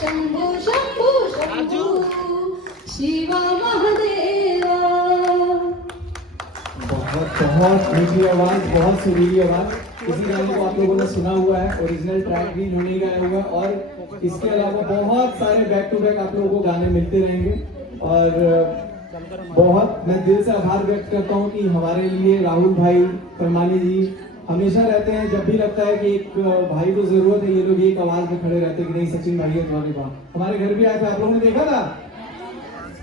शंभो शंभो शंभो शिव महादेवा। बहुत बहुत मीठी आवाज, बहुत सुरीली आवाज। इसी गाने को आप लोगों ने सुना हुआ है, ओरिजिनल ट्रैक भी इन्होंने गाया हुआ है और इसके अलावा बहुत सारे बैक टू बैक आप लोगों को गाने मिलते रहेंगे। और बहुत मैं दिल से आभार व्यक्त करता हूँ कि हमारे लिए राहुल भाई परमानी जी हमेशा रहते हैं। जब भी लगता है कि एक भाई को जरूरत है, ये लोग एक आवाज में खड़े रहते हैं कि नहीं सचिन भाई है तुम्हारे पास। हमारे घर भी आए थे, आप लोगों ने देखा था।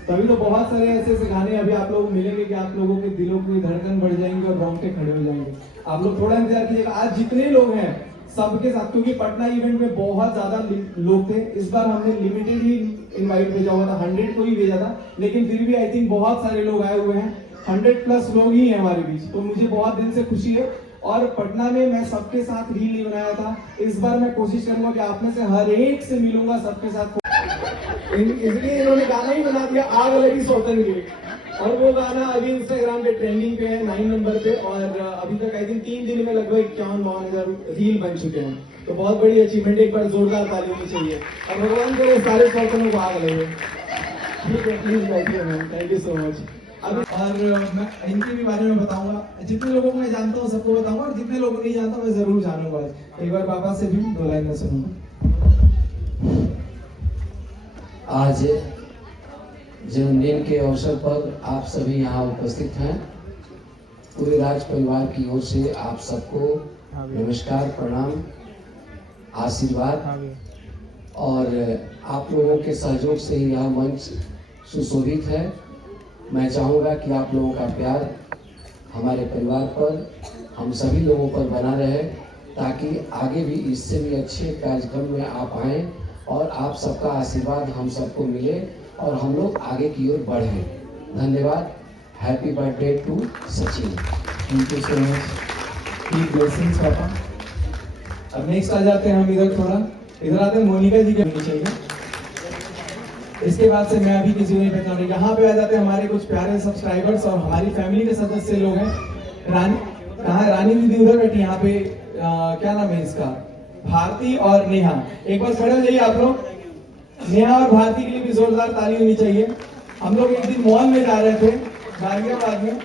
तभी तो बहुत सारे ऐसे ऐसे गाने अभी आप लोग मिलेंगे कि आप लोगों के दिलों की धड़कन बढ़ जाएंगे और रोंगटे खड़े हो जाएंगे। आप लोग थोड़ा इंतजार कीजिएगा। आज जितने लोग हैं सबके साथ, क्योंकि पटना इवेंट में बहुत ज्यादा लोग थे, इस बार हमने लिमिटेड ही इनवाइट भेजा हुआ था, 100 को ही भेजा था, लेकिन फिर भी आई थिंक बहुत सारे लोग आए हुए हैं। 100+ लोग ही हैं हमारे बीच, तो मुझे बहुत दिल से खुशी है। और पटना में मैं सबके साथ रील नहीं बनाया था, इस बार मैं कोशिश करूंगा कि आप में से हर एक से मिलूंगा, सबके साथ। इसलिए इन्होंने गाना ही बना दिया आग लगी सौतन के, और वो गाना अभी इंस्टाग्राम पे ट्रेंडिंग पे है 9 नंबर पे, और अभी तक आई थिंक 3 दिन में लगभग 51-52 रील बन चुके हैं। तो बहुत बड़ी अचीवमेंट, एक बार जोरदार ताली होनी चाहिए। और भगवान करे सारे सौतनों को आग लगे। ठीक है, प्लीज बैठिए ma'am, thank you so much. अभी और मैं इनके भी बारे में बताऊंगा, जितने लोगों को मैं जानता हूँ सबको बताऊंगा, और जितने लोगों को नहीं जानता मैं जरूर जानूंगा। एक बार पापा से भी 2 लाइन में सुनूंगा। आज जन्मदिन के अवसर पर आप सभी यहाँ उपस्थित हैं। पूरे राज परिवार की ओर से आप सबको नमस्कार, प्रणाम, आशीर्वाद। और आप लोगों के सहयोग से ही यह मंच सुशोभित है। मैं चाहूँगा कि आप लोगों का प्यार हमारे परिवार पर, हम सभी लोगों पर बना रहे, ताकि आगे भी इससे भी अच्छे कार्यक्रम में आप आएँ और आप सबका आशीर्वाद हम सबको मिले और हम लोग आगे की ओर बढ़ें। धन्यवाद। Happy birthday to Sachin. Thank you so much. Keep blessings papa. अब नेक्स्ट आ जाते हैं हम इधर आते हैं मोनिका जी के चाहिए। इसके बाद से मैं अभी किसी को नहीं पहचान रही। यहाँ पे आ जाते हैं हमारे कुछ प्यारे सब्सक्राइबर्स और हमारी फैमिली के सदस्य लोग हैं। रानी कहाँ है? रानी दीदी उधर बैठी यहाँ पे। क्या नाम है इसका? भारती और नेहा। एक बार खड़े हो जाइए आप लोग। नेहा और भारती के लिए भी जोरदार ताली होनी चाहिए। हम लोग एक दिन मॉल में जा रहे थे गाजियाबाद में,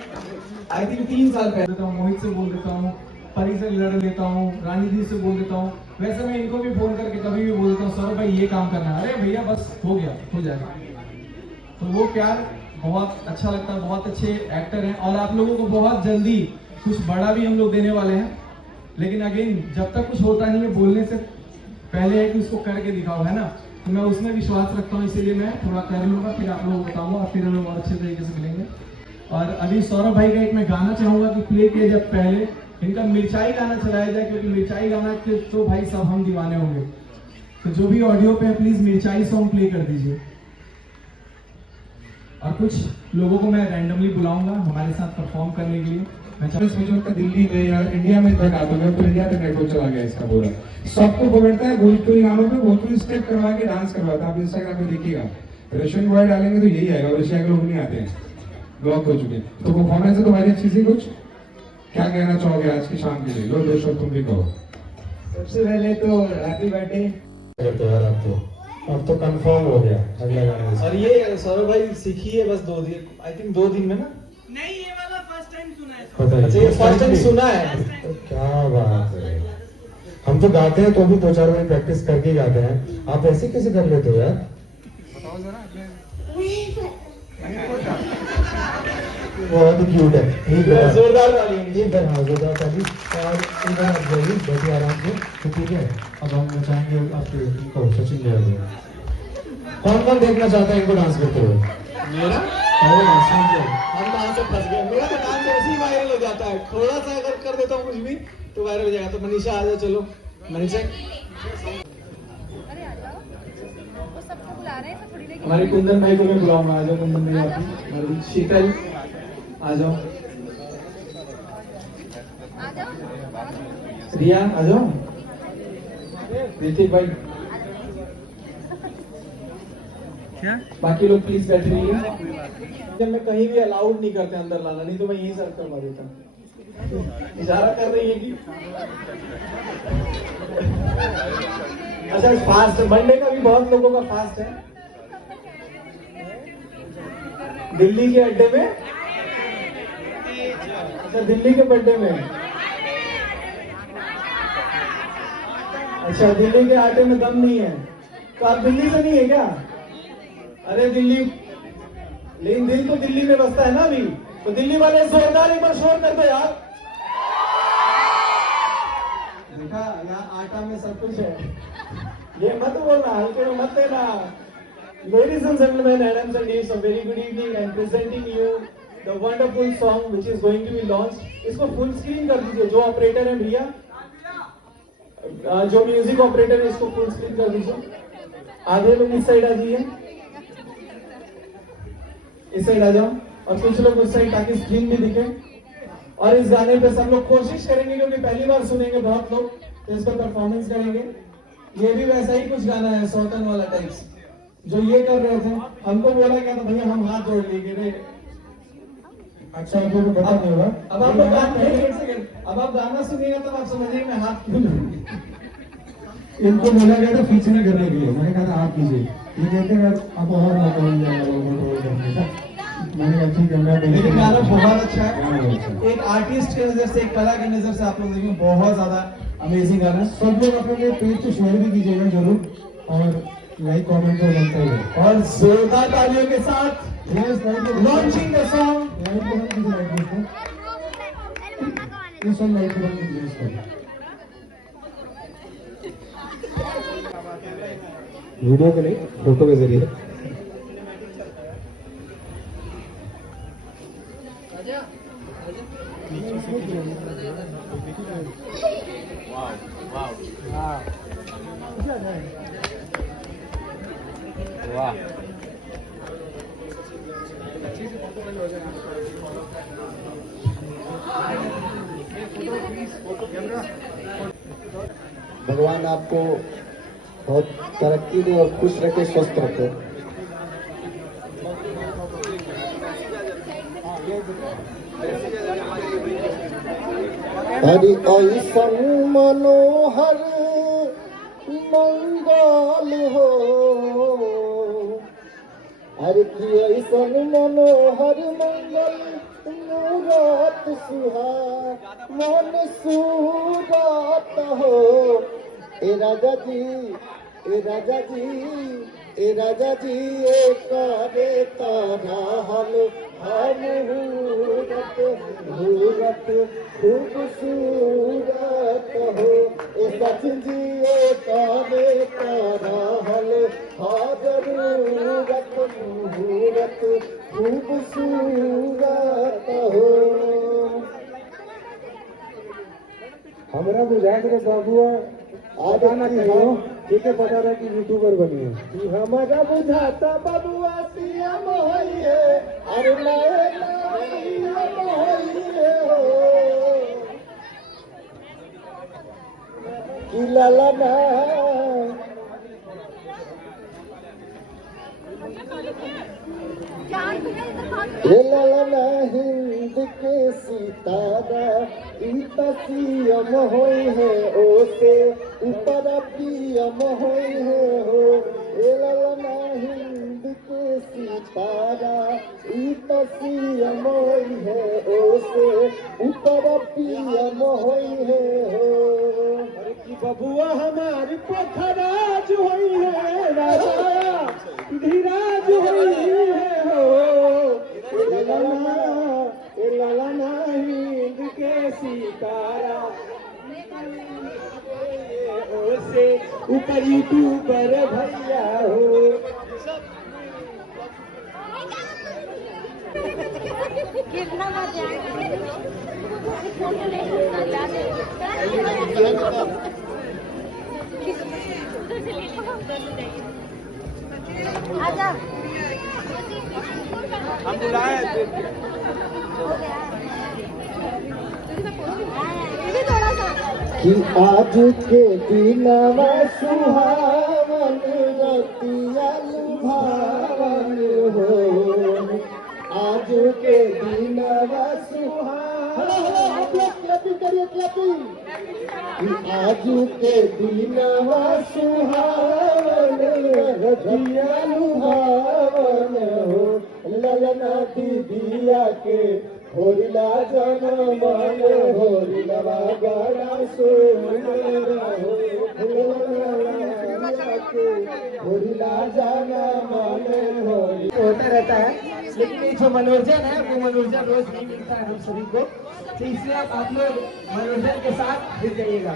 आई थिंक 3 साल पहले। मोहित से बोल देता हूँ, परी से लड़ लेता हूँ, रानी जी से बोल देता हूँ। वैसे मैं इनको भी फोन करके कभी भी बोल देता हूँ, सौरभ भाई ये काम करना है, अरे भैया बस हो गया, हो जाएगा। तो वो प्यार बहुत अच्छा लगता है। बहुत अच्छे एक्टर हैं और आप लोगों को बहुत जल्दी कुछ बड़ा भी हम लोग देने वाले हैं। लेकिन अगेन जब तक कुछ होता नहीं है, बोलने से पहले है कि उसको करके दिखाओ, है ना। तो मैं उसमें विश्वास रखता हूँ, इसीलिए मैं थोड़ा कर लूंगा, फिर आप लोगों को बताऊंगा, फिर हम लोग और अच्छे तरीके से मिलेंगे। और अभी सौरभ भाई का एक मैं गाना चाहूंगा कि प्ले किया जाए। पहले इनका मिर्चाई गाना चलाया जाए, क्योंकि मिर्चाई गाना के तो भाई सब हम दीवाने होंगे। तो जो भी ऑडियो पे है प्लीज मिर्चाई सॉन्ग प्ले कर दीजिए। और कुछ लोगों को मैं रैंडमली बुलाऊंगा हमारे साथ परफॉर्म करने के लिए। मैं सोचो का दिल्ली में या इंडिया में तक आता है, तो इंडिया तक नेटवर्क चला गया इसका पूरा। सबको पकड़ता है, भोजपुरी गानों पे भोजपुरी स्टेप करवा के डांस करवाता है। आप इंस्टाग्राम पे देखिएगा, रशियन बॉय डालेंगे तो यही आएगा। रशिया के लोग नहीं आते हैं, ब्लॉक हो चुके हैं। तो परफॉर्मेंस है तुम्हारी अच्छी सी, कुछ क्या कहना चाहोगे आज की शाम के लिए? लो 2 शब्द तुम भी कहो। सबसे पहले तो हैप्पी बर्थडे। अब तो कंफर्म हो गया अगला गाना। और ये सौरभ भाई सीखिए बस 2 दिन, आई थिंक 2 दिन में ना। नहीं, ये वाला फर्स्ट टाइम सुना है। अच्छा, ये फर्स्ट टाइम सुना है। तो क्या बात है। हम तो गाते हैं तो भी 2-4 बार प्रैक्टिस करके ही गाते हैं। आप ऐसे कैसे कर लेते हो यार? बताओ जरा। बहुत ही क्यूट है। ठीक है, जोरदार ताली। इधर हाँ, जोरदार ताली। और इधर आप जाइए, बैठिए आराम से। तो ठीक है, अब हम चाहेंगे आपके इनको सचिन जी। कौन देखना चाहता है इनको डांस करते हुए? मेरा हम कहाँ से फंस गए। मेरा तो डांस ऐसे ही वायरल हो जाता है, थोड़ा सा अगर कर देता हूँ कुछ भी तो वायरल हो जाएगा। तो मनीषा आ जाओ, चलो मनीषा। हमारे कुंदन भाई को मैं बुलाऊंगा, आ जाओ कुंदन भाई। हमारी शीतल आ जाओ, रिया आ जाओ, ऋतिक भाई। क्या बाकी लोग प्लीज बैठ रहिए। जब मैं कहीं भी अलाउड नहीं करते अंदर लाना, नहीं तो मैं यही सर्व करवा देता। इशारा कर रही है कि अच्छा फास्ट मंडे का भी बहुत लोगों का फास्ट है दिल्ली के अड्डे में। अच्छा दिल्ली के बर्थडे में। अच्छा दिल्ली के आटे में दम नहीं है तो आप दिल्ली से नहीं है क्या? अरे दिल्ली लेकिन दिल तो दिल्ली में बसता है ना अभी, तो दिल्ली वाले जोरदार एक बार शोर कर दो यार। देखा यहाँ आटा में सब कुछ है, ये मत बोलना हल्के में मत लेना। Ladies and gentlemen, Adams and Eves, a very good evening and presenting you the wonderful song which is going to be launched. इसको फुल स्क्रीन कर दीजिए, जो ऑपरेटर है भैया, जो म्यूजिक ऑपरेटर है इसको फुल स्क्रीन कर दीजिए। आधे लोग इस साइड आ जाइए, इस साइड आ जाओ और कुछ लोग उस साइड, ताकि स्क्रीन भी दिखे। और इस गाने पे सब लोग कोशिश करेंगे, क्योंकि पहली बार सुनेंगे बहुत लोग, तो इस पर परफॉर्मेंस करेंगे। ये भी वैसा ही कुछ गाना है सौतन वाला टाइप्स, जो ये कर रहे थे। हमको बोला क्या था भैया, हम हाथ जोड़ लेंगे रे। अच्छा आप लोगों को पता नहीं होगा। अब आप लोग अब आप गाना सुनिएगा तब आप समझिए मैं हाथ क्यों जोड़ूंगी। इनको बोला गया था फीचर करने के लिए, मैंने कहा था आप कीजिए, ये कहते हैं आप और मौका मिल जाएगा लोगों को करने का। मैंने कहा ठीक है मैं। लेकिन गाना बहुत अच्छा है, एक आर्टिस्ट के नजर से, एक कला की नजर से आप लोग देखेंगे बहुत ज्यादा अमेजिंग गाना है। सब लोग अपने पेज पे शेयर भी कीजिएगा जरूर, और लाइक कमेंट तो बनता ही है। और जोरदार तालियों के साथ लॉन्चिंग द सॉन्ग। वीडियो के नहीं, फोटो के जरिए। वाह भगवान आपको बहुत तरक्की दे और खुश रखे, स्वस्थ रखे। हरि ऐसन मनोहर मंगल हो, हरि की ऐसन मनोहर मंगल मूरत सुहावन सूरत हो। ए राजा जी, ए राजा जी, ए राजा जी, ए करे तारा हम मूरत मूरत खूबसूरत हो। ए सचिन जी, ए करे तारा हल हाजरूरत मूरत खूबसूरत हो। हमारा बुझा के बाबुआ आगे ना कहियो, ठीक है, पता रहा कि यूट्यूबर बनी है। हमारा बुझाता बबुआ सीएम होइए, अरे नए सीएम होइए हो कि लाला ना ये लाला ना हिंद के सितारा इता सीएम होई है, ओसे ऊपर पीएम होई है हो। ये लाला ना हिंद के सितारा इता सीएम होई है, ओसे ऊपर पीएम होई है हो। कि बबुआ हमारी पोखराज होई है, राजा धीराज होई है हो। लाला ना हिंद के सितारा से ऊपर यूट्यूबर भैया हो। कितना मजा आजा हम बुलाए कि आज के दिनवा सुहावन रतिया लुभावन हो। आज के दिनवा सुहावन करिए क्लैपिंग। आजू के दीनवा सुहावन रतिया लुभावन हो, ललना दीदिया के होरिला जनमन होरिला बड़ा सुंदर हो, होरिला जनमन होरी होता रहता है। लेकिन ये जो मनोरंजन है वो मनोरंजन रोज नहीं मिलता है हम सभी को, तो इसलिए आप लोग मनोरंजन के साथ जुड़ जाइएगा।